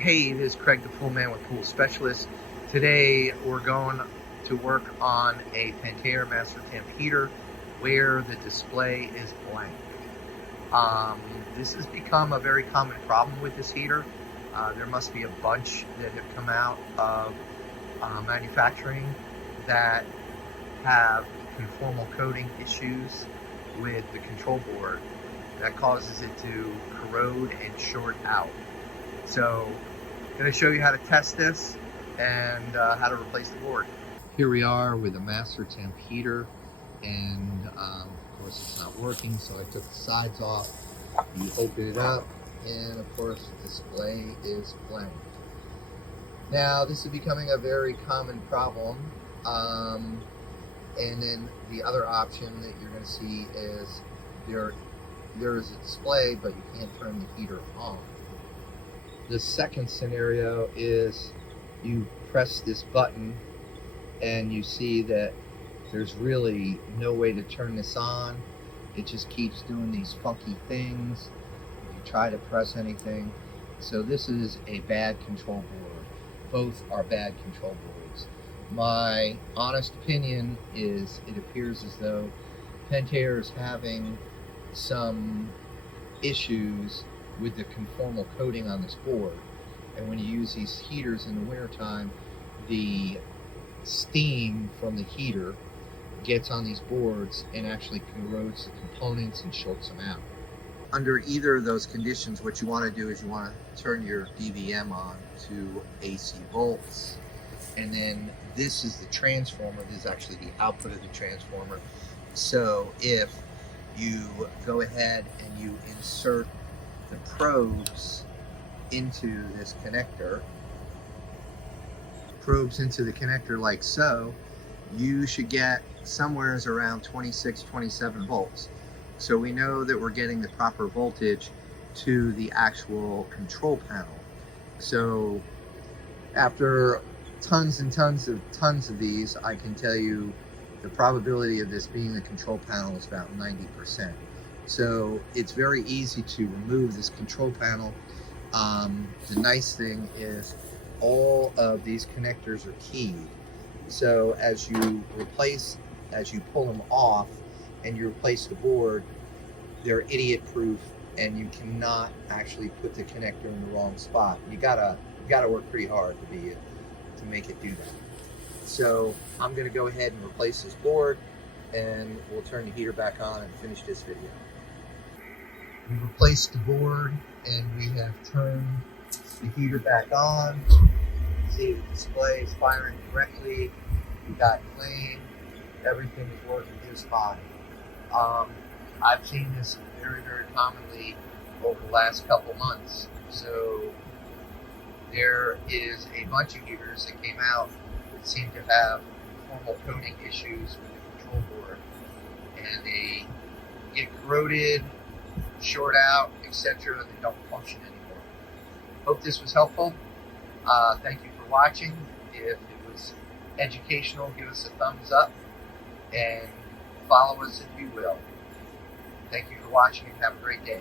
Hey, this is Craig the Pool Man with Pool Specialist. Today we're going to work on a Pentair MasterTemp heater where the display is blank. This has become a very common problem with this heater. There must be a bunch that have come out of manufacturing that have conformal coating issues with the control board that causes it to corrode and short out. So I'm going to show you how to test this and how to replace the board. Here we are with a MasterTemp heater, and of course it's not working, so I took the sides off. You open it up, and of course the display is blank. Now this is becoming a very common problem, and then the other option that you're going to see is there is a display, but you can't turn the heater on. The second scenario is you press this button and you see that there's really no way to turn this on. It just keeps doing these funky things. You try to press anything. So this is a bad control board. Both are bad control boards. My honest opinion is it appears as though Pentair is having some issues with the conformal coating on this board, and when you use these heaters in the wintertime, the steam from the heater gets on these boards and actually corrodes the components and shorts them out. Under either of those conditions, what you want to do is you want to turn your DVM on to AC volts, and then this is the transformer. This is actually the output of the transformer. So if you go ahead and you insert the probes into this connector, like so, you should get somewhere around 26, 27 volts. So we know that we're getting the proper voltage to the actual control panel. So after tons and tons of these, I can tell you the probability of this being the control panel is about 90%. So it's very easy to remove this control panel. The nice thing is all of these connectors are keyed. So as you pull them off and you replace the board, they're idiot proof, and you cannot actually put the connector in the wrong spot. You gotta work pretty hard to make it do that. So I'm gonna go ahead and replace this board, and we'll turn the heater back on and finish this video. We replaced the board and we have turned the heater back on. See, the display is firing correctly. We got clean. Everything is working just fine. I've seen this very, very commonly over the last couple months. So there is a bunch of heaters that came out that seem to have conformal coating issues with the control board, and they get corroded, short out, etc. They don't function anymore. Hope this was helpful. Thank you for watching. If it was educational, give us a thumbs up and follow us if you will. Thank you for watching and have a great day.